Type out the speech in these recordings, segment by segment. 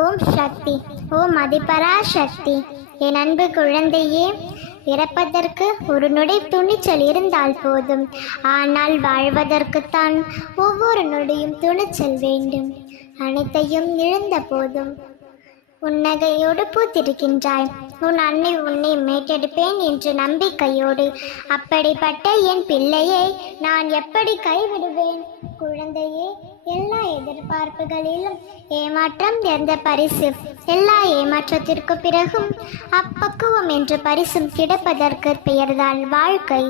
ஓம் சக்தி. ஓம் அதிபராசக்தி. என் அன்பு குழந்தையே, இறப்பதற்கு ஒரு நொடி துணிச்சல் இருந்தால் போதும். ஆனால் வாழ்வதற்குத்தான் ஒவ்வொரு நொடியும் துணிச்சல் வேண்டும். அனைத்தையும் இழந்த போதும் உன்னகையோடு பூத்திருக்கின்றாய். உன் அன்னை உன்னை மீட்டெடுப்பேன் என்ற நம்பிக்கையோடு. அப்படிப்பட்ட என் பிள்ளையை நான் எப்படி கைவிடுவேன்? குழந்தையே, எல்லா எதிர்பார்ப்புகளிலும் ஏமாற்றம் எந்த பரிசு. எல்லா ஏமாற்றத்திற்கு பிறகும் அப்பக்குவம் என்ற பரிசும் கிடைப்பதற்கு பெயர்தான் வாழ்க்கை.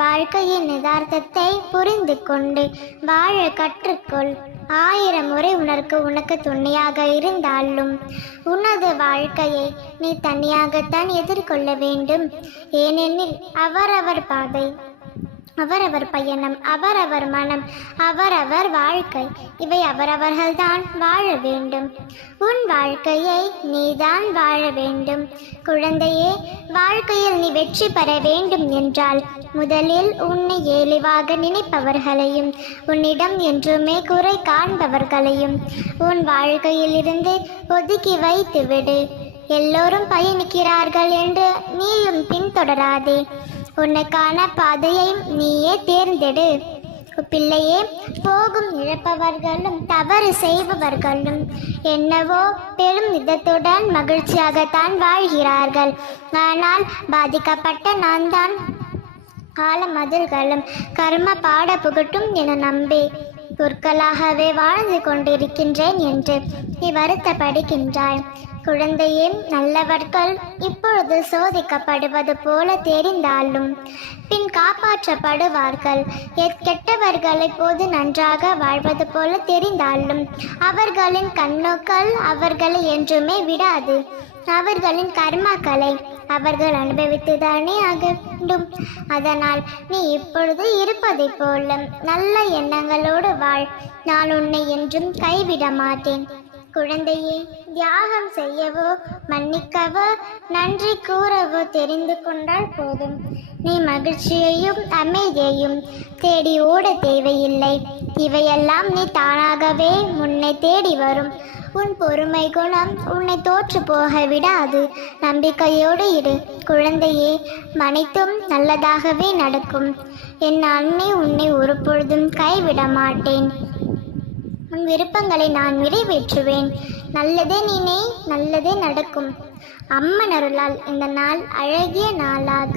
வாழ்க்கையின் யதார்த்தத்தை புரிந்து கொண்டு வாழ கற்றுக்கொள். 1000 முறை உனக்கு துணையாக இருந்தாலும் உனது வாழ்க்கையை நீ தனியாகத்தான் எதிர்கொள்ள வேண்டும். ஏனெனில் அவரவர் பாதை, அவரவர் பயணம், அவரவர் மனம், அவரவர் வாழ்க்கை, இவை அவரவர்கள்தான் வாழ வேண்டும். உன் வாழ்க்கையை நீதான் வாழ வேண்டும். குழந்தையே, வாழ்க்கையில் நீ வெற்றி பெற வேண்டும் என்றால் முதலில் உன்னை ஏளிவாக நினைப்பவர்களையும் உன்னிடம் என்றுமே குறை காண்பவர்களையும் உன் வாழ்க்கையில் இருந்து ஒதுக்கி வைத்து விடு. எல்லோரும் பயணிக்கிறார்கள் என்று நீயும் பின்தொடராதே. உனக்கான பாதையை நீயே தேர்ந்தெடு. பிள்ளையே, போகும் இழப்பவர்களும் தவறு செய்பவர்களும் என்னவோ பெரும் விதத்துடன் மகிழ்ச்சியாகத்தான் வாழ்கிறார்கள். ஆனால் பாதிக்கப்பட்ட நான் தான் கால மதில்களும் கர்ம பாட புகட்டும் என நம்பி பொருட்களாகவே வாழ்ந்து கொண்டிருக்கின்றேன் என்று நீ வருத்தப்படுகின்றாய். குழந்தையே, நல்லவர்கள் இப்பொழுது சோதிக்கப்படுவது போல தெரிந்தாலும் பின் காப்பாற்றப்படுவார்கள். கெட்டவர்கள் இப்போது நன்றாக வாழ்வது போல தெரிந்தாலும் அவர்களின் கண்ணோக்கள் அவர்களை என்றுமே விடாது. அவர்களின் கர்மாக்களை அவர்கள் அனுபவித்துதானே ஆக வேண்டும். அதனால் நீ இப்பொழுது இருப்பதை போல நல்ல எண்ணங்களோடு வாழ். நான் உன்னை என்றும் கைவிட மாட்டேன். குழந்தையே, தியாகம் செய்யவோ மன்னிக்கவோ நன்றி கூறவோ தெரிந்து கொண்டால் போதும். நீ மகிழ்ச்சியையும் அமைதியையும் தேடி ஓட தேவையில்லை. இவையெல்லாம் நீ தானாகவே முன்னை தேடி வரும். உன் பொறுமை குணம் உன்னை தோற்று போக விடாது. நம்பிக்கையோடு இரு குழந்தையே, அனைத்தும் நல்லதாகவே நடக்கும். என் அன்னை உன்னை ஒரு பொழுதும் கைவிட மாட்டேன். உன் விருப்பங்களை நான் நிறைவேற்றுவேன். நல்லதே நினை, நல்லதே நடக்கும். அம்மன் அருளால் இந்த நாள் அழகிய நாளாக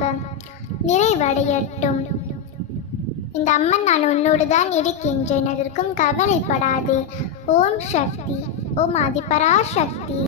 நிறைவடையட்டும். இந்த அம்மன் நான் உன்னோடு தான் இருக்கின்றேன். அதற்கும் கவலைப்படாதே. ஓம் சக்தி. ஓம் அதிபராசக்தி.